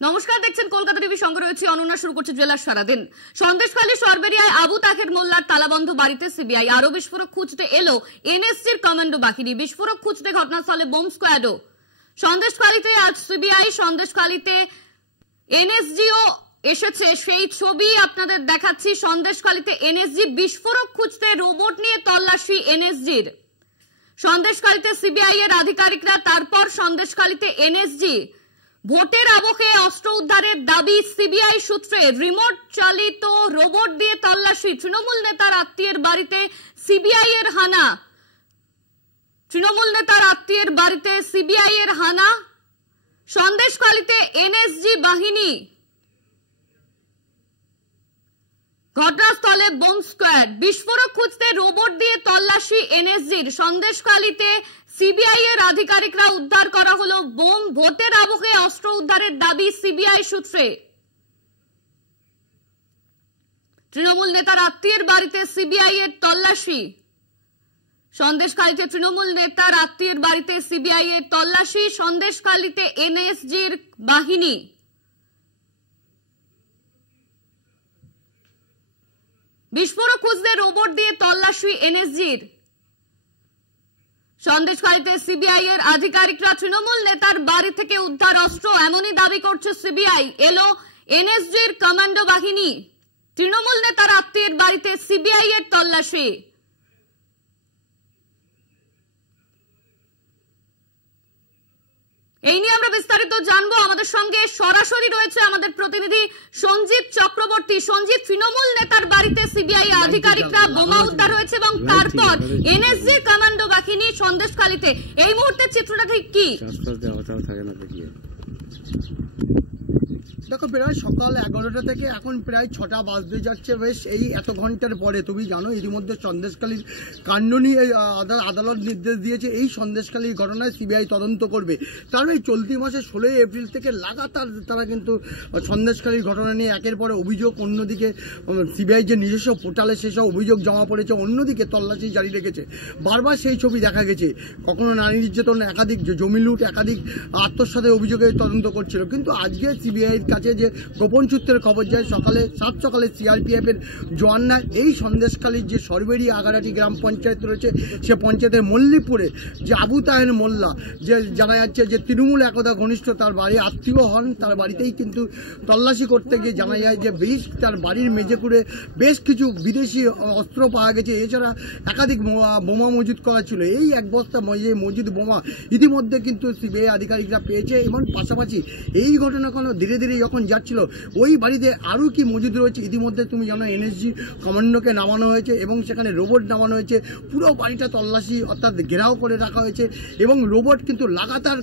নমস্কার, দেখছেন কলকাতা টিভি, সঙ্গে রয়েছে অনন্যা। শুরু করছে জেলার সারাদিন। সন্দেশখালী সরবেরিয়ায় আবু তাহের মোল্লার তালাবন্ধ বাড়িতে সিবিআই। আরো বিস্ফোরক খুঁজতে এলো এনএসজির কমান্ডো বাহিনী। বিস্ফোরক খুঁজতে ঘটনাস্থলে বোম স্কোয়াডও। সন্দেশখালীতে আজ সিবিআই, সন্দেশখালীতে এনএসজিও এসেছে, সেই ছবি আপনাদের দেখাচ্ছি। সন্দেশখালীতে এনএসজি বিস্ফোরক খুঁজতে রোবট নিয়ে তল্লাশি এনএসজির। সন্দেশখালীতে সিবিআই এর আধিকারিকরা, তারপর সন্দেশখালীতে এনএসজি। ভোটের আবহে অস্ত্র উদ্ধারের দাবি সিবিআই সূত্রে। রিমোট চালিত রোবট দিয়ে তল্লাশি। তৃণমূল নেতার আত্মীয়ের বাড়িতে সিবিআই এর হানা। তৃণমূল নেতার আত্মীয়ের বাড়িতে সিবিআই এর হানা। সন্দেশখালীতে এনএসজি বাহিনী। ঘটনাস্থলে বোম স্কোয়াড। বিস্ফোরক খুঁজতে রোবট দিয়ে তল্লাশি এনএসজির। সন্দেশখালীতে সিবিআই এর আধিকারিকরা, উদ্ধার করা হলো বোম। ভোটের আবহে অস্ত্র উদ্ধারের দাবি সিবিআই সূত্রে। তৃণমূল নেতার আত্মীয়ের বাড়িতে সিবিআই এর তল্লাশি। সন্দেশখালীতে তৃণমূল নেতার আত্মীয়ের বাড়িতে সিবিআই এর তল্লাশি। সন্দেশখালীতে এনএসজির বাহিনী। বিস্ফোরক খুঁজতে রোবট দিয়ে তল্লাশি এনএসজির। সন্দেশখালীতে সিবিআই এর আধিকারিকরা, তৃণমূল নেতার বাড়ি থেকে উদ্ধার অস্ত্র, এমনই দাবি করছে সিবিআই। এলো এনএসজির কমান্ডো বাহিনী। তৃণমূল নেতার আত্মীয়ের বাড়িতে সিবিআই এর তল্লাশি। এই নিয়ে আমরা বিস্তারিত জানবো। আমাদের সঙ্গে সরাসরি রয়েছে আমাদের প্রতিনিধি সঞ্জিত চক্রবর্তী। সঞ্জিত, তৃণমূল নেতার বাড়িতে সিবিআই আধিকারিকরা, বোমা উদ্ধার হয়েছে এবং তারপর এনএসজি কমান্ডো বাহিনী সন্দেশখালীতে। এই মুহূর্তের চিত্রটা ঠিক কি? দেখো, প্রায় সকাল 11টা থেকে এখন প্রায় 6টা বাজতে যাচ্ছে। বেশ এই এত ঘন্টার পরে তুমি জানো ইতিমধ্যে সন্দেশখালীর কাণ্ড নিয়ে আদালত নির্দেশ দিয়েছে। এই সন্দেশখালীর ঘটনায় সিবিআই তদন্ত করবে। তার এই চলতি মাসে 16 এপ্রিল থেকে লাগাতার তারা কিন্তু সন্দেশখালীর ঘটনা নিয়ে একের পরে অভিযোগ। অন্যদিকে সিবিআই যে নিজস্ব পোর্টালে সেসব অভিযোগ জমা পড়েছে, অন্যদিকে তল্লাশি জারি রেখেছে। বারবার সেই ছবি দেখা গেছে। কখনো নারী নির্যাতন, একাধিক জমি লুট, একাধিক আত্মসাতের অভিযোগে তদন্ত করছিল। কিন্তু আজকে সিবিআইয়ের কাছে যে গোপন সূত্রের খবর যায়, সাত সকালে সিআরপিএফ এর জওয়ানরা এই সন্দেশখালীর যে সরবেরি আগারাটি গ্রাম পঞ্চায়েত রয়েছে, সে পঞ্চায়েতের মল্লিপুরে যে আবু তাহের মোল্লা, যে জানা যাচ্ছে যে তৃণমূল একদা ঘনিষ্ঠ, তার বাড়ি আত্মীয় হন, তার বাড়িতেই কিন্তু তল্লাশি করতে গিয়ে জানা যায় যে তার বাড়ির মেঝেকুড়ে বেশ কিছু বিদেশি অস্ত্র পাওয়া গেছে। এছাড়া একাধিক বোমা মজুত করা ছিল। এই এক বস্তা মজুদ বোমা ইতিমধ্যে কিন্তু সিবিআই আধিকারিকরা পেয়েছে। এবং পাশাপাশি এই ঘটনা কোনো ধীরে ধীরে যখন যাচ্ছিল, ওই বাড়িতে আরও কি মজুদ রয়েছে ইতিমধ্যে তুমি জানো এনএসজি কমান্ডোকে নামানো হয়েছে এবং সেখানে রোবট নামানো হয়েছে। পুরো বাড়িটা তল্লাশি অর্থাৎ ঘেরাও করে রাখা হয়েছে এবং রোবট কিন্তু লাগাতার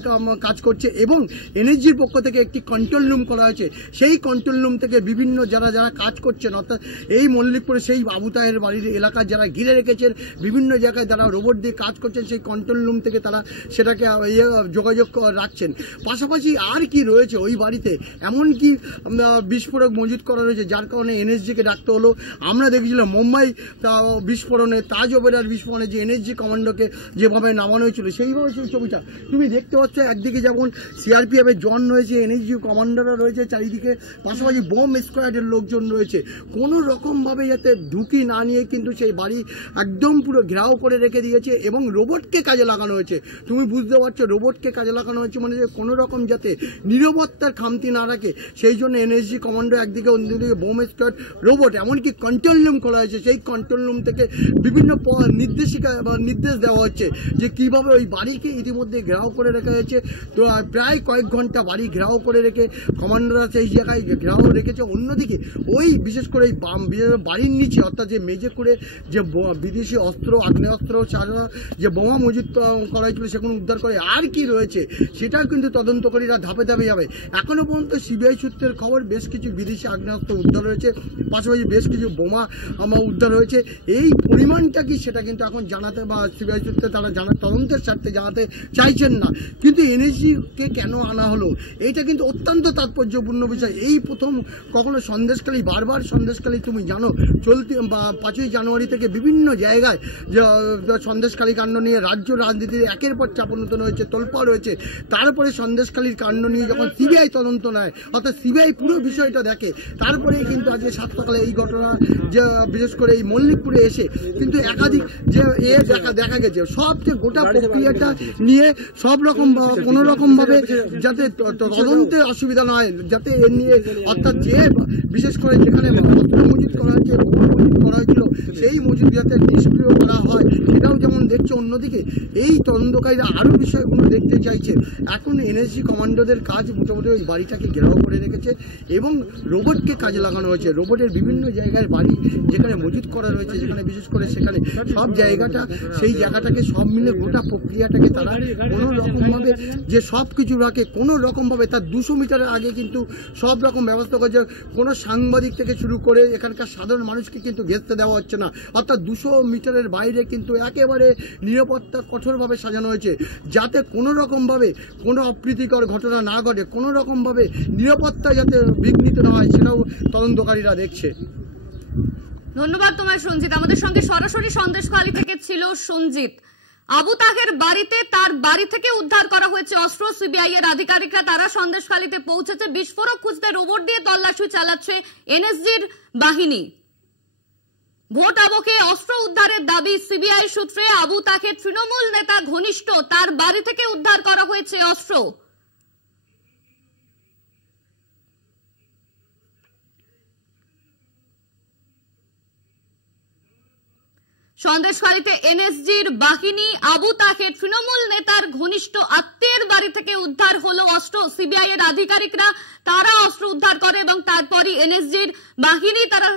কাজ করছে। এবং এনএসজির পক্ষ থেকে একটি কন্ট্রোল রুম করা হয়েছে। সেই কন্ট্রোল রুম থেকে বিভিন্ন যারা কাজ করছেন, অর্থাৎ এই মল্লিকপুরে সেই আবু তাহের বাড়ির এলাকার যারা ঘিরে রেখেছেন, বিভিন্ন জায়গায় যারা রোবট দিয়ে কাজ করছেন, সেই কন্ট্রোল রুম থেকে তারা সেটাকে যোগাযোগ রাখছেন। পাশাপাশি আর কি রয়েছে ওই বাড়িতে, এমন কি বিস্ফোরক মজুত করা রয়েছে যার কারণে এনএসজিকে ডাকতে হলো। আমরা দেখেছিলাম মুম্বাই বিস্ফোরণে, তাজ ওবেরার বিস্ফোরণে যে এনএসজি কমান্ডোকে যেভাবে নামানো হয়েছিল, সেইভাবে সেই ছবিটা তুমি দেখতে পাচ্ছ। একদিকে যেমন সিআরপিএফ এর জন রয়েছে, এনএসজি কমান্ডোরা রয়েছে চারিদিকে, পাশাপাশি বোম স্কোয়াডের লোকজন রয়েছে। কোনো রকমভাবে যাতে ঢুকি না নিয়ে কিন্তু সেই বাড়ি একদম পুরো ঘেরাও করে রেখে দিয়েছে এবং রোবটকে কাজে লাগানো হয়েছে। তুমি বুঝতে পারছো, রোবটকে কাজে লাগানো হয়েছে মানে যে কোনো রকম যাতে নিরাপত্তার খামতি না রাখে, সেই জন্য এনএসজি কমান্ডো একদিকে, অন্যদিকে বোম স্কোয়াড, রোবট, এমনকি কন্ট্রোল রুম খোলা হয়েছে। সেই কন্ট্রোল রুম থেকে বিভিন্ন নির্দেশিকা বা নির্দেশ দেওয়া হচ্ছে যে কিভাবে ওই বাড়িকে ইতিমধ্যে ঘেরাও করে রেখে হয়েছে। তো প্রায় কয়েক ঘন্টা বাড়ি ঘেরাও করে রেখে কমান্ডোরা সেই জায়গায় ঘেরাও রেখেছে। অন্যদিকে ওই বিশেষ করে এই বাড়ির নিচে, অর্থাৎ যে মেঝে করে যে বিদেশি অস্ত্র, আগ্নেয়াস্ত্র ছাড়া যে বোমা মজুত করা হয়েছিল, সেগুলো উদ্ধার করে আর কি রয়েছে সেটাও কিন্তু তদন্তকারীরা ধাপে ধাপে যাবে। এখনো পর্যন্ত সিবিআই সূত্রের খবর বেশ কিছু বিদেশি আগ্নেয়াস্ত্র উদ্ধার হয়েছে, পাশাপাশি বেশ কিছু বোমা উদ্ধার হয়েছে। এই পরিমাণটা কি সেটা কিন্তু এখন জানাতে বা সিবিআই সূত্রে তারা তদন্তের স্বার্থে জানাতে চাইছেন না। কিন্তু এনএসজিকে কেন আনা হলো এটা কিন্তু অত্যন্ত তাৎপর্যপূর্ণ বিষয়। এই প্রথম কখনো সন্দেশখালী, বারবার সন্দেশখালী তুমি জানো চলতি 5ই জানুয়ারি থেকে বিভিন্ন জায়গায় সন্দেশখালী কাণ্ড নিয়ে রাজ্য রাজনীতির একের পর চাপানোতন হয়েছে, তোলপাড় হয়েছে। তারপরে সন্দেশখালীর কাণ্ড নিয়ে যখন সিবিআই তদন্ত নেয়, অর্থাৎ অর্থাৎ সিবিআই পুরো বিষয়টা দেখে, তারপরেই কিন্তু আজকে সাত সকালে এই ঘটনা, যে বিশেষ করে এই মল্লিকপুরে এসে কিন্তু একাধিক যে দেখা গেছে সবচেয়ে গোটা প্রক্রিয়াটা নিয়ে সব রকম কোনো রকম ভাবে যাতে তদন্তে অসুবিধা না হয়, যাতে এর নিয়ে অর্থাৎ যে বিশেষ করে যেখানে অস্ত্র মজুত করা হয়েছে, বোমা মজুত করা হয়েছিল, সেই মজুত যাতে নিষ্ক্রিয় করা হয় সেটাও যেমন দেখছে। অন্যদিকে এই তদন্তকারীরা আরো বিষয়গুলো দেখতে চাইছে। এখন এনএসজি কমান্ডোদের কাজ মোটামুটি ওই বাড়িটাকে ঘেরাও করে রেখেছে এবং রোবটকে কাজে লাগানো হয়েছে। রোবটের বিভিন্ন জায়গায় বাড়ি যেখানে মজুত করা রয়েছে, যেখানে বিশেষ করে সেখানে সব জায়গাটা, সেই জায়গাটাকে সব মিলে গোটা প্রক্রিয়াটাকে তারা কোনো রকমভাবে যে সব কিছু রাখে, কোনো রকমভাবে তার 200 মিটারের আগে কিন্তু সব রকম ব্যবস্থা করেছে। কোনো সাংবাদিক থেকে শুরু করে এখানকার সাধারণ মানুষকে কিন্তু ঘেঁচতে দেওয়া হচ্ছে না। অর্থাৎ 200 মিটারের বাইরে কিন্তু একেবারে নিরাপত্তা কঠোরভাবে সাজানো হয়েছে, যাতে কোনো রকমভাবে কোনো অপ্রীতিকর ঘটনা না ঘটে, কোনো রকমভাবে নিরাপত্তা যাতে বিঘ্নিত না হয়, সেটাও তদন্তকারীরা দেখছে। ধন্যবাদ তোমায় সঞ্জিত। আমাদের সঙ্গে সরাসরি সন্দেশখালী থেকে ছিল সঞ্জিত। আবু তাহের বাড়িতে, তার বাড়ি থেকে উদ্ধার করা হয়েছে অস্ত্র। সিবিআই এর আধিকারিকরা তারা সন্দেশখালীতে পৌঁছেছে। বিস্ফোরক খুঁজতে রোবট দিয়ে তল্লাশি চালাচ্ছে এনএসজির বাহিনী। ভোট আবহে অস্ত্র উদ্ধারের দাবি সিবিআই সূত্রে। আবু তাহের তৃণমূল নেতা ঘনিষ্ঠ, তার বাড়ি থেকে উদ্ধার করা হয়েছে অস্ত্র। সন্দেশখালীতে এনএসজির বাহিনী আবু তাহের তৃণমূল নেতার ঘনিষ্ঠ আত্মীয়ের বাড়ি থেকে উদ্ধার হলো অস্ত্র। সিবিআই এর আধিকারিকরা তারা অস্ত্র উদ্ধার করে এবং তারপরই এনএসজির বাহিনী তারা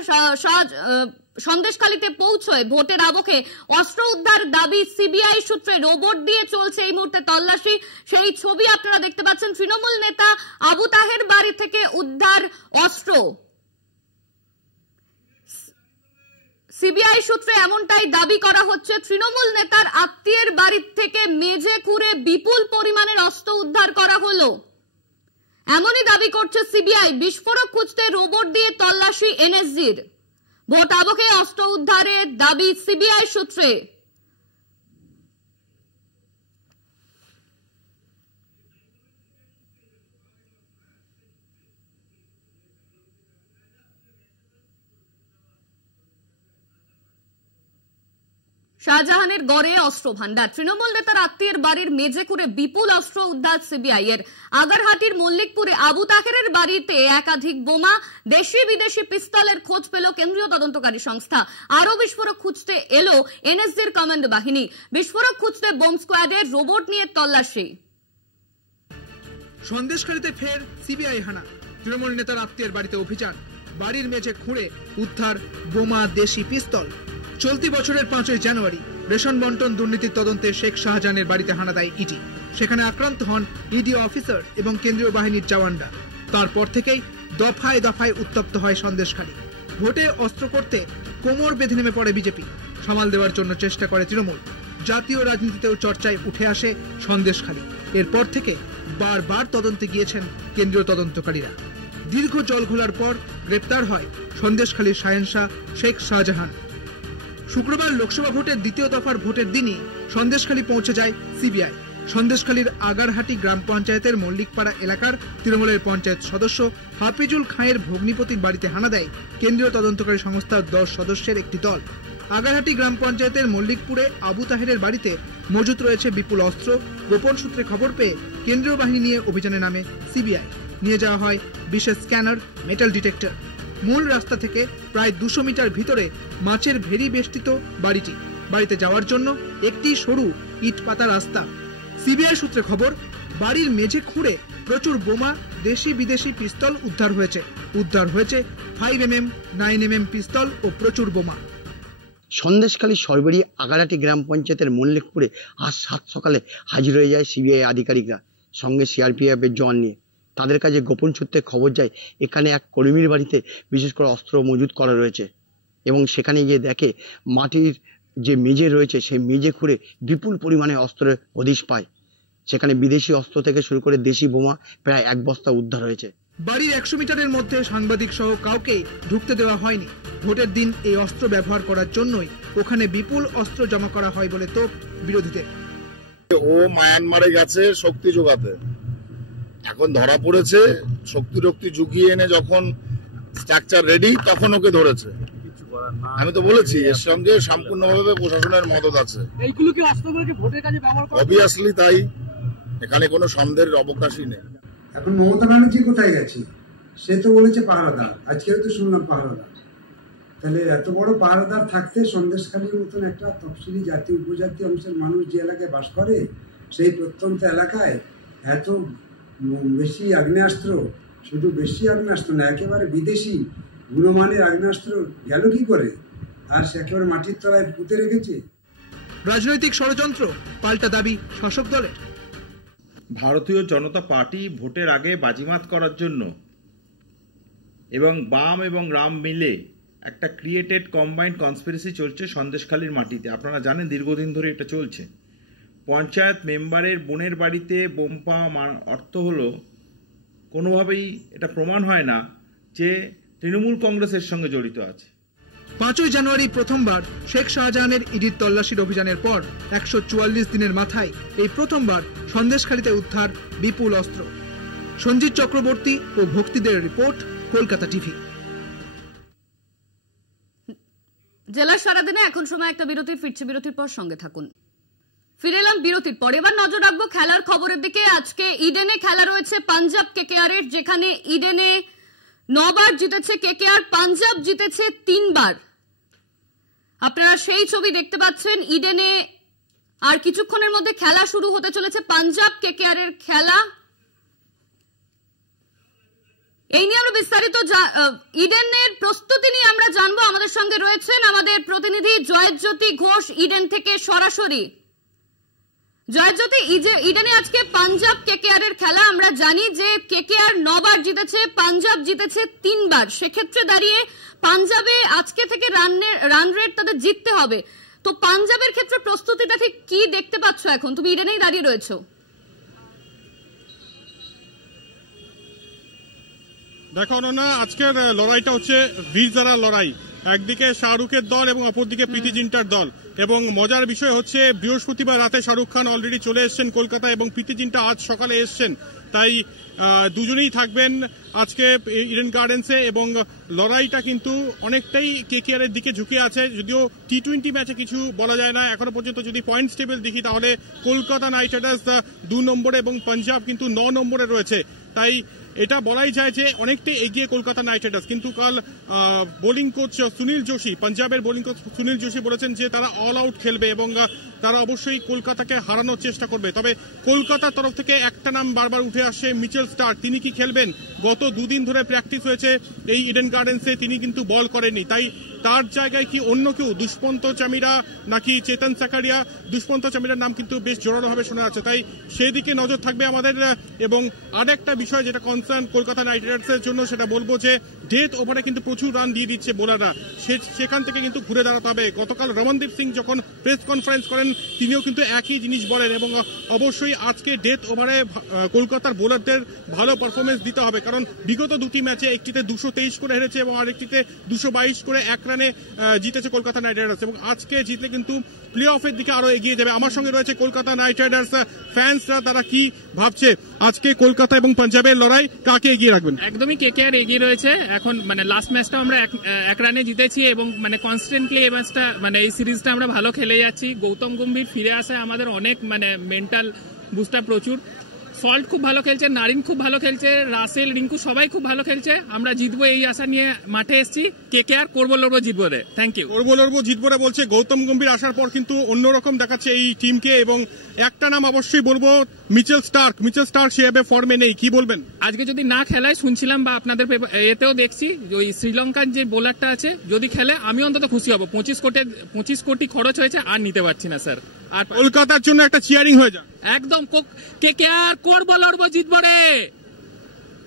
সন্দেশখালীতে পৌঁছয়। ভোটের আবহে অস্ত্র উদ্ধার দাবি সিবিআই সূত্রে। রোবট দিয়ে চলছে এই মুহূর্তে তল্লাশি, সেই ছবি আপনারা দেখতে পাচ্ছেন। তৃণমূল নেতা আবু তাহের বাড়ি থেকে উদ্ধার অস্ত্র। সিবিআই সূত্রে এমনটাই দাবি করা হচ্ছে। তৃণমূল নেতার আত্মীয়ের বাড়ি থেকে মেঝে খুঁড়ে বিপুল পরিমাণের অস্ত্র উদ্ধার করা হলো, এমনই দাবি করছে সিবিআই। বিস্ফোরক খুঁজতে রোবট দিয়ে তল্লাশি এনএসজির। ভোট আবহে অস্ত্র উদ্ধারের দাবি সিবিআই সূত্রে। শাহজাহানের গড়ে অস্ত্র ভান্ডার। তৃণমূল নেতার আত্মীয়ের বাড়ির মেঝে খুঁড়ে বিপুল অস্ত্র উদ্ধার সিবিআই এর। আগারহাটির মল্লিকপুরে আবু তাহেরের বাড়িতে একাধিক বোমা, দেশি বিদেশি পিস্তলের খোঁজ পেল কেন্দ্রীয় তদন্তকারী সংস্থা। আরো বিস্ফোরক খুঁজতে এলো এনএসজির কমান্ডো বাহিনী। বিস্ফোরক খুঁজতে বোম স্কোয়াডের রোবট নিয়ে তল্লাশি। সন্দেশখালীতে ফের সিবিআই হানা। তৃণমূল নেতার আত্মীয়ের বাড়িতে অভিযান। বাড়ির মেঝে খুঁড়ে উদ্ধার বোমা, দেশি পিস্তল। চলতি বছরের 5ই জানুয়ারি রেশন বন্টন দুর্নীতির তদন্তে শেখ শাহজাহানের বাড়িতে হানা দেয় ইডি। সেখানে আক্রান্ত হন ইডি অফিসার এবং কেন্দ্রীয় বাহিনীর জওয়ানরা। তারপর থেকেই দফায় দফায় উত্তপ্ত হয় সন্দেশখালী। ভোটে অস্ত্র করতে কোমর বেঁধে নেমে পড়ে বিজেপি। সামাল দেওয়ার জন্য চেষ্টা করে তৃণমূল। জাতীয় রাজনীতিতেও চর্চায় উঠে আসে সন্দেশখালী। এরপর থেকে বারবার তদন্তে গিয়েছেন কেন্দ্রীয় তদন্তকারীরা। দীর্ঘ জল ঘোলার পর গ্রেপ্তার হয় সন্দেশখালীর শাহেনশাহ শেখ শাহজাহান। শুক্রবার লোকসভা ভোটের দ্বিতীয় দফার ভোটের দিনই সন্দেশখালী পৌঁছে যায় সিবিআই। সন্দেশখালীর আগারহাটি গ্রাম পঞ্চায়েতের মল্লিকপাড়া এলাকার তৃণমূলের পঞ্চায়েত সদস্য হাফিজুল খাঁয়ের ভগ্নিপতির বাড়িতে হানা দেয় কেন্দ্রীয় তদন্তকারী সংস্থার 10 সদস্যের একটি দল। আগারহাটি গ্রাম পঞ্চায়েতের মল্লিকপুরে আবু তাহেরের বাড়িতে মজুত রয়েছে বিপুল অস্ত্র। গোপন সূত্রে খবর পেয়ে কেন্দ্রীয় বাহিনী নিয়ে অভিযানে নামে সিবিআই। নিয়ে যাওয়া হয় বিশেষ স্ক্যানার, মেটাল ডিটেক্টর। মূল রাস্তা থেকে প্রায় 200 মিটার ভিতরে মাছের ভেরি বেষ্টিত বাড়িটি। বাড়িতে যাওয়ার জন্য একটি সরু ইট পাতা রাস্তা। সিবিআই সূত্রে খবর, বাড়ির মেঝে খুঁড়ে প্রচুর বোমা, দেশি বিদেশি পিস্তল উদ্ধার হয়েছে। উদ্ধার হয়েছে 5mm, 9mm পিস্তল ও প্রচুর বোমা। সন্দেশখালী সরবরি আগারহাটি গ্রাম পঞ্চায়েতের মল্লিকপুরে আজ 7 সকালে হাজির হয়ে যায় সিবিআই আধিকারিকরা, সঙ্গে সিআরপিএফ এর জওয়ান নিয়ে। তাদের কাছে গোপন সূত্রে খবর যায় এখানে এক কর্মীর বাড়িতে বিশেষ করে অস্ত্র মজুত করা রয়েছে এবং সেখানে গিয়ে দেখে মাটির যে মেঝে রয়েছে সেই মেঝে খুঁড়ে বিপুল পরিমাণে অস্ত্রের হদিশ পায়। সেখানে বিদেশি অস্ত্র থেকে শুরু করে দেশি বোমা প্রায় 1 বস্তা উদ্ধার হয়েছে। বাড়ির 100 মিটারের মধ্যে সাংবাদিক সহ কাউকে ঢুকতে দেওয়া হয়নি। ভোটের দিন এই অস্ত্র ব্যবহার করার জন্যই ওখানে বিপুল অস্ত্র জমা করা হয় বলে তো বিরোধীদের। ও মায়ানমারে গেছে শক্তি যোগাতে, এখন ধরা পড়েছে, শক্তি রক্তি জুগিয়ে এনে যখন স্ট্রাকচার রেডি তখন ওকে ধরেছে। আমি তো বলেছি এর সঙ্গে সম্পূর্ণভাবে প্রশাসনের মদত আছে। এইগুলো কি অস্ত্রগুলোকে ভোটের কাজে ব্যবহার করা? অবভিয়াসলি তাই, এখানে কোনো সন্দেহের অবকাশই নেই। এখন মমতা ব্যানার্জি কোথায় গেছে? সে তো বলেছে পাহারাদার, আজকেও তো শুনলাম পাহারাদার। তাহলে এত বড় পাহারাদার থাকতে সন্দেশখালীর মতন একটা তফসিলি জাতি উপজাতি অংশের মানুষ যে এলাকায় বাস করে, সেই প্রত্যন্ত এলাকায় এত বেশি আগ্নেয়াস্ত্র, শুধু বেশি আগ্নেয়াস্ত্র না, একেবারে বিদেশি গুণমানের আগ্নেয়াস্ত্র গেল কি করে? আর সে একেবারে মাটির তলায় পুঁতে রেখেছে। রাজনৈতিক ষড়যন্ত্র, পাল্টা দাবি শাসক দলের। ভারতীয় জনতা পার্টি ভোটের আগে বাজিমাত করার জন্য এবং বাম এবং রাম মিলে একটা ক্রিয়েটেড কম্বাইন্ড কনস্পিরেসি চলছে সন্দেশখালীর মাটিতে। আপনারা জানেন দীর্ঘদিন ধরে এটা চলছে। পঞ্চায়েত মেম্বারের বোনের বাড়িতে বোম পাওয়া অর্থ হলো কোনোভাবেই এটা প্রমাণ হয় না যে তৃণমূল কংগ্রেসের সঙ্গে জড়িত আছে। 5ই জানুয়ারি প্রথমবার শেখ শাহজাহানের ইডির তল্লাশির অভিযানের পর 144 দিনের মাথায় এই প্রথমবার সন্দেশখালীতে উদ্ধার বিপুল অস্ত্র। সঞ্জিত চক্রবর্তী ও ভক্তিদের রিপোর্ট, কলকাতা টিভি। জেলার সারাদিনে এখন সময় একটা বিরতির, ফিরছে বিরতির পর সঙ্গে থাকুন। ফিরে এলাম বিরতির পর। এবার নজর রাখবো খেলার খবরের দিকে। আজকে ইডেনে খেলা রয়েছে পাঞ্জাব কেকেআর এর, যেখানে ইডেনে 9 বার জিতেছে কেকেআর, পাঞ্জাব জিতেছে 3 বার। আপনারা সেই ছবি দেখতে পাচ্ছেন। ইডেনে আর কিছুক্ষণের মধ্যে খেলা শুরু হতে চলেছে পাঞ্জাব কেকেআর এর খেলা। এই নিয়ে আমরা বিস্তারিত ইডেনের প্রস্তুতি নিয়ে আমরা জানবো। আমাদের সঙ্গে রয়েছেন আমাদের প্রতিনিধি জয়জ্যোতি ঘোষ ইডেন থেকে সরাসরি। জয়জ্যোতি, ইডেনে আজকে পাঞ্জাব কেকেআর এর খেলা। আমরা জানি যে কেকেআর 9 বার জিতেছে, পাঞ্জাব জিতেছে 3 বার। সেক্ষেত্রে দাঁড়িয়ে পাঞ্জাবে আজকে থেকে রান রেট তাদের জিততে হবে। তো পাঞ্জাবের ক্ষেত্রে প্রস্তুতিটা ঠিক কি দেখতে পাচ্ছ এখন? তুমি ইডেনেই দাঁড়িয়ে রয়েছো। দেখো না, আজকের লড়াইটা হচ্ছে বীরজারা লড়াই। একদিকে শাহরুখের দল এবং অপরদিকে প্রীতি জিন্টার দল। এবং মজার বিষয় হচ্ছে বৃহস্পতিবার রাতে শাহরুখ খান অলরেডি চলে এসছেন কলকাতা এবং প্রীতি জিন্টা আজ সকালে এসছেন। তাই দুজনেই থাকবেন আজকে ইডেন গার্ডেন্সে এবং লড়াইটা কিন্তু অনেকটাই কেকেআর এর দিকে ঝুঁকে আছে। যদিও টি20 ম্যাচে কিছু বলা যায় না এখনো পর্যন্ত। যদি পয়েন্টস টেবিল দেখি তাহলে কলকাতা নাইট রাইডার্স 2 নম্বরে এবং পাঞ্জাব কিন্তু 9 নম্বরে রয়েছে। তাই এটা বলাই যায় যে অনেকটাই এগিয়ে কলকাতা নাইট রাইডার্স। কিন্তু কাল বোলিং কোচ সুনীল যোশী, পাঞ্জাবের বোলিং কোচ সুনীল যোশী বলেছেন যে তারা অল আউট খেলবে এবং তারা অবশ্যই কলকাতাকে হারানোর চেষ্টা করবে। তবে কলকাতার তরফ থেকে একটা নাম বারবার উঠে আসছে, মিচেল স্টার্ক। তিনি কি খেলবেন? গত 2 দিন ধরে প্র্যাকটিস হয়েছে এই ইডেন গার্ডেন্সে, তিনি কিন্তু বল করেননি। তাই তার জায়গায় কি অন্য কেউ, দুষ্মন্ত চামিরা নাকি চেতন সাকারিয়া? দুষ্মন্ত চামিরার নাম কিন্তু বেশ জোরালোভাবে শোনা যাচ্ছে। তাই সেদিকে নজর থাকবে আমাদের। এবং আরেকটা বিষয় যেটা কনসার্ন কলকাতা নাইট রাইডার্সের জন্য, সেটা বলবো যে ডেথ ওভারে কিন্তু প্রচুর রান দিয়ে দিচ্ছে বোলাররা, সেখান থেকে কিন্তু ঘুরে দাঁড়াতে হবে। গতকাল রমনদীপ সিং যখন প্রেস কনফারেন্স করেন তিনিও কিন্তু একই জিনিস বলেন। এবং অবশ্যই আজকে ডেথ ওভারে কলকাতার বোলারদের ভালো পারফরমেন্স দিতে হবে, কারণ বিগত 2টি ম্যাচে একটিতে 223 করে হেরেছে এবং আরেকটিতে 222 করে 1 রানে জিতেছে কলকাতা নাইট রাইডার্স। এবং আজকে জিতলে কিন্তু প্লে অফের দিকে আরো এগিয়ে যাবে। আমার সঙ্গে রয়েছে কলকাতা নাইট রাইডার্স ফ্যান্সরা, তারা কি ভাবছে আজকে কলকাতা এবং পাঞ্জাবের লড়াই, কাকে এগিয়ে রাখবেন? একদমই কেকেআর এগিয়ে রয়েছে এখন। লাস্ট ম্যাচটা আমরা 1 রানে জিতেছি এবং কনস্ট্যান্টলি এই ম্যাচটা এই সিরিজটা আমরা ভালো খেলে যাচ্ছি। গৌতম গম্ভীর ফিরে আসায় আমাদের অনেক মেন্টাল বুস্টার প্রচুর। সল্ট খুব ভালো খেলছে, নারিন খুব ভালো খেলছে, রাসেল, রিঙ্কু সবাই খুব ভালো খেলছে। আমরা জিতবো এই আশা নিয়ে মাঠে এসেছি। কেকেআর করবো লড়বো জিতবো রে। Thank you. করবো লড়বো জিতবো রে বলছে গৌতম গম্ভীর। আসার পর কিন্তু অন্যরকম দেখাচ্ছে এই টিমকে। এবং একটা নাম অবশ্যই বলবো, মিচেল স্টার্ক। মিচেল স্টার্ক সেভাবে ফর্মে নেই, কি বলবেন? আজকে যদি না খেলায়, শুনছিলাম বা আপনাদের এতেও দেখছি, ওই শ্রীলঙ্কার যে বোলারটা আছে যদি খেলে আমি অন্তত খুশি হব। 25 কোটি খরচ হয়েছে, আর নিতে পারছি না স্যার। আর কলকাতার জন্য একটা চিয়ারিং হয়ে যায়। একদম কেকেআর করবো লড়বো জিতবো রে।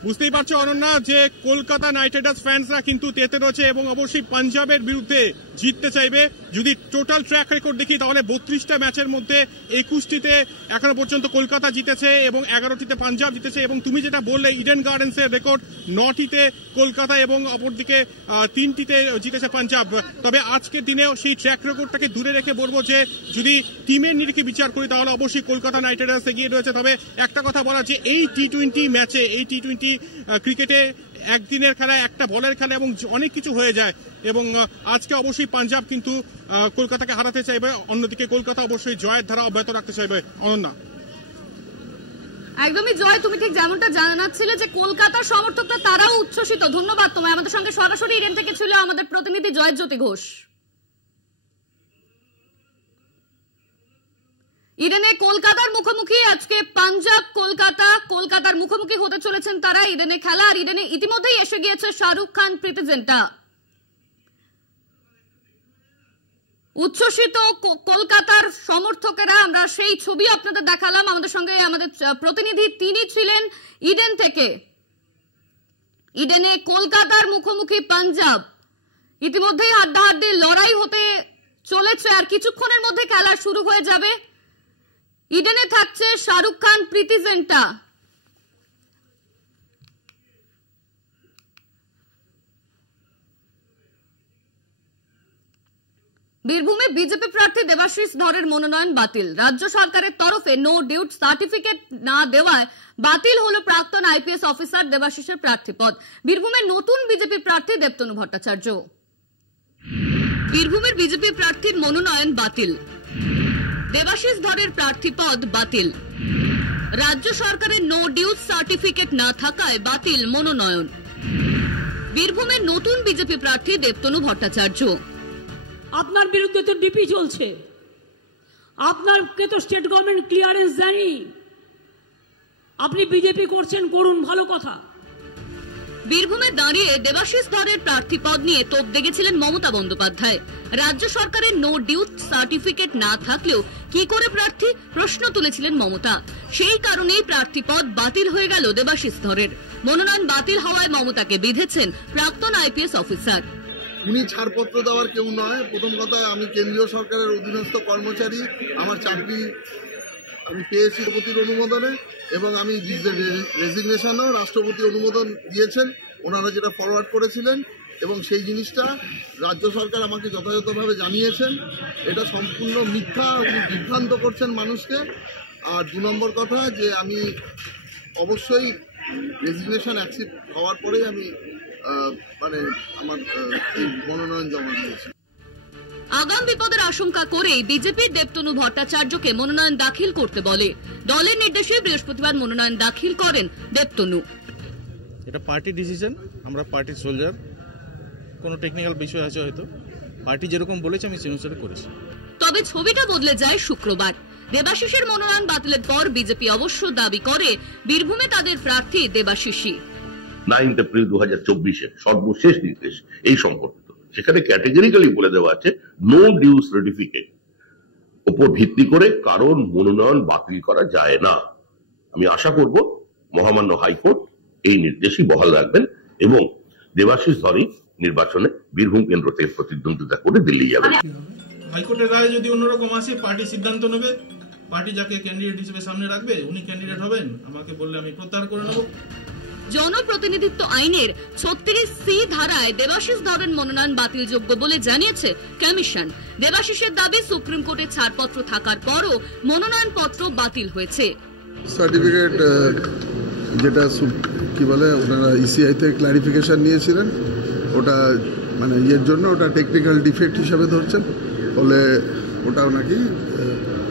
বুঝতেই পারছো অনন্যা যে কলকাতা নাইট রাইডার্স ফ্যান্সরা কিন্তু তেতে রয়েছে এবং অবশ্যই পাঞ্জাবের বিরুদ্ধে জিততে চাইবে। যদি টোটাল ট্র্যাক রেকর্ড দেখি তাহলে 32টা ম্যাচের মধ্যে 21টিতে এখনো পর্যন্ত কলকাতা জিতেছে এবং 11টিতে পাঞ্জাব জিতেছে। এবং তুমি যেটা বললে ইডেন গার্ডেন্সের রেকর্ড 9টিতে কলকাতা এবং অপরদিকে 3টিতে জিতেছে পাঞ্জাব। তবে আজকের দিনেও সেই ট্র্যাক রেকর্ডটাকে দূরে রেখে বলবো যে যদি টিমের নিরিখে বিচার করি তাহলে অবশ্যই কলকাতা নাইট রাইডার্স এগিয়ে রয়েছে। তবে একটা কথা বলা যে এই টি-20 ম্যাচে, এই টি-20 ক্রিকেটে একদিনের খেলা, একটা বলের খেলা এবং অনেক কিছু হয়ে যায় এবং আজকে অবশ্যই পাঞ্জাব কিন্তু কলকাতাকে হারাতে চাইবে, অন্যদিকে কলকাতা অবশ্যই জয়ের ধারা অব্যাহত রাখতে চাইবে। অনন্যা, একদমই জয়, তুমি ঠিক যেমনটা জানাচ্ছিলে যে কলকাতার সমর্থকরা তারাও উচ্ছ্বসিত। ধন্যবাদ তোমায়। আমাদের সঙ্গে সরাসরি ইডেন থেকে ছিল আমাদের প্রতিনিধি জয়জ্যোতি ঘোষ। ইডেনে কলকাতার মুখোমুখি আজকে পাঞ্জাব কলকাতার মুখোমুখি হতে চলেছেন তারা। ইডেনে খেলা, আর ইডেনে ইতিমধ্যেই এসে গিয়েছে শাহরুখ খান, প্রীতি জিন্টা। উচ্ছ্বসিত কলকাতার সমর্থকেরা, আমরা সেই ছবি আপনাদের দেখালাম। আমাদের সঙ্গে আমাদের প্রতিনিধি তিনি ছিলেন ইডেন থেকে। ইডেনে কলকাতার মুখোমুখি পাঞ্জাব, ইতিমধ্যেই হাড্ডাহাড্ডি লড়াই হতে চলেছে আর কিছুক্ষণের মধ্যে খেলা শুরু হয়ে যাবে। ইডেনে থাকছে শাহরুখ খান, প্রীতি জিন্টা। বীরভূমে বিজেপি প্রার্থী দেবাশিস ধরের মনোনয়ন বাতিল। রাজ্য সরকারের তরফে নো ডিউটি সার্টিফিকেট না দেওয়ায় বাতিল হলো প্রাক্তন আইপিএস অফিসার দেবাশিসের প্রার্থীপদ। বীরভূমের নতুন বিজেপি প্রার্থী দেবতনু ভট্টাচার্য। বীরভূমের বিজেপি প্রার্থীর মনোনয়ন বাতিল, দেবাশিস ধরের প্রার্থীপদ বাতিল। রাজ্য সরকারের নো ডিউটি সার্টিফিকেট না থাকায় বাতিল মনোনয়ন। বীরভূমের নতুন বিজেপি প্রার্থী দেবতনু ভট্টাচার্য। আপনার বিরুদ্ধে তো ডিপি চলছে, আপনারকে তো স্টেট গভর্নমেন্ট ক্লিয়ারেন্স দেয়নি। আপনি বিজেপি করছেন, করুন, ভালো কথা। বীরভূমে দাঁড়িয়ে দেবাশিস ধরের প্রার্থীপদ নিয়ে তোপ দেখেছিলেন মমতা বন্দ্যোপাধ্যায়। রাজ্য সরকারের নো ডিউটি সার্টিফিকেট না থাকলেও কি করে প্রার্থী, প্রশ্ন তুলেছিলেন মমতা। সেই কারণেই প্রার্থীপদ বাতিল হয়ে গেল দেবাশিস ধরের। মনোনয়ন বাতিল হওয়ায় মমতাকে বিঁধেছেন প্রাক্তন আইপিএস অফিসার। উনি ছাড়পত্র দেওয়ার কেউ নয়। প্রথম কথা, আমি কেন্দ্রীয় সরকারের অধীনস্থ কর্মচারী, আমার চাকরি আমি পেয়েছি রাষ্ট্রপতির অনুমোদনে এবং আমি রেজিগনেশনও রাষ্ট্রপতি অনুমোদন দিয়েছেন, ওনারা যেটা ফরওয়ার্ড করেছিলেন এবং সেই জিনিসটা রাজ্য সরকার আমাকে যথাযথভাবে জানিয়েছেন। এটা সম্পূর্ণ মিথ্যা, উনি বিভ্রান্ত করছেন মানুষকে। আর 2 নম্বর কথা যে আমি অবশ্যই রেজিগনেশন অ্যাকসেপ্ট হওয়ার পরেই আমি আমার মনোনয়ন জমা দিয়েছি। আগাম বিপদের আশঙ্কা করে বিজেপির দেবতনু ভট্টাচার্যকে মনোনয়ন দাখিল করতে বলে। দলের নির্দেশে বৃহস্পতিবার মনোনয়ন দাখিল করেন দেবতনু। এটা পার্টি ডিসিশন, আমরা পার্টির সোলজার, কোনো টেকনিক্যাল বিষয় আছে হয়তো, পার্টি যেরকম বলেছে আমি সেই অনুসারে করেছি। তবে ছবিটা বদলে যায় শুক্রবার। দেবাশিসের মনোনয়ন বাতিলের পর বিজেপি অবশ্য দাবি করে বীরভূমে তাদের প্রার্থী দেবাশিসই। 9 এপ্রিল 2024 সর্বশেষ নির্দেশ এই সম্পর্কিত, সেখানে ক্যাটেগরিক্যালি বলে দেওয়া আছে নো ডিউ সার্টিফিকেট উপর ভিত্তি করে কারণ মনোনয়ন বাতিল করা যায় না। আমি আশা করব মহামান্য হাইকোর্ট এই নির্দেশই বহাল রাখবেন এবং দেবাশিস ধরই নির্বাচনে বীরভূম কেন্দ্র থেকে প্রতিদ্বন্দ্বিতা করে দিল্লি যাবেন। হাইকোর্টের রায় যদি অন্যরকম আসে, পার্টি সিদ্ধান্ত নেবে, পার্টি যাকে ক্যান্ডিডেট হিসেবে সামনে রাখবে উনি ক্যান্ডিডেট হবেন, আমাকে বললে আমি প্রত্যাহার করে নেব। জনপ্রতিনিধিত্ব আইনের 36C ধারায় দেবাশিস ধরেন মনোনয়ন বাতিলযোগ্য বলে জানিয়েছে কমিশন। দেবাশিসের দাবি সুপ্রিম কোর্টের ছাড়পত্র থাকার পরও মনোনয়ন পত্র বাতিল হয়েছে। সার্টিফিকেট যেটা কি বলে ওনারা ইসিআই থেকে ক্লারিফিকেশন নিয়েছিলেন, ওটা মানে ইয়ের জন্য ওটা টেকনিক্যাল ডিফেক্ট হিসাবে ধরছেন, ফলে ওটাও নাকি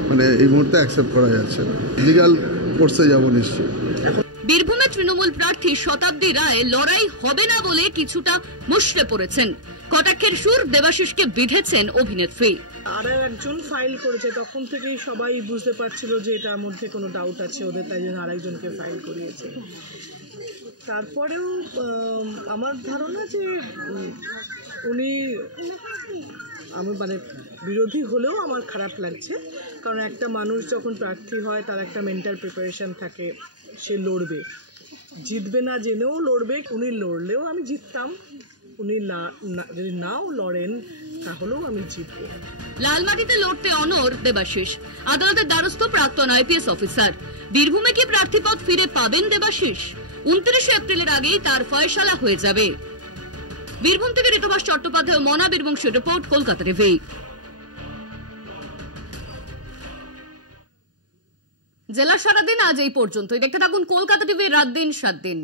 মানে এই মুহূর্তে অ্যাকসেপ্ট করা যাচ্ছে না। লিগাল কোর্সে যাব নিশ্চয়ই। বীরভূমে তৃণমূল প্রার্থী শতাব্দী রায় লড়াই হবে না বলে কিছুটা মুষড়ে পড়েছেন। কটাক্ষের সুর দেবাশিসকে বিঁধেছেন অভিনেত্রী। আর একজন ফাইল করেছে, তখন থেকেই সবাই বুঝতে পারছিল যে এটার মধ্যে কোনো ডাউট আছে ওদের, তাই জন্য আরেকজনকে ফাইল করিয়েছে। তারপরেও আমার ধারণা যে উনি, আমি মানে বিরোধী হলেও আমার খারাপ লাগছে, কারণ একটা মানুষ যখন প্রার্থী হয় তার একটা মেন্টাল প্রিপারেশন থাকে, সে লড়বে। জিতবে না জেনেও লড়বে, উনি লড়লেও আমি জিততাম, উনি যদি নাও লড়েন তাহলেও আমি জিতবো। লালমাটিতে লড়তে অনড় দেবাশিস, আদালতের দ্বারস্থ প্রাক্তন আইপিএস অফিসার। বীরভূমে কি প্রার্থীপদ ফিরে পাবেন দেবাশিস? 29 এপ্রিলের আগেই তার ফয়সালা হয়ে যাবে। বীরভূম থেকে ঋতবাস চট্টোপাধ্যায়, মনা বীরবংশী রিপোর্ট, কলকাতা টিভি। জেলার সারাদিন আজ এই পর্যন্তই। দেখতে থাকুন কলকাতা টিভি, রাত দিন 7 দিন।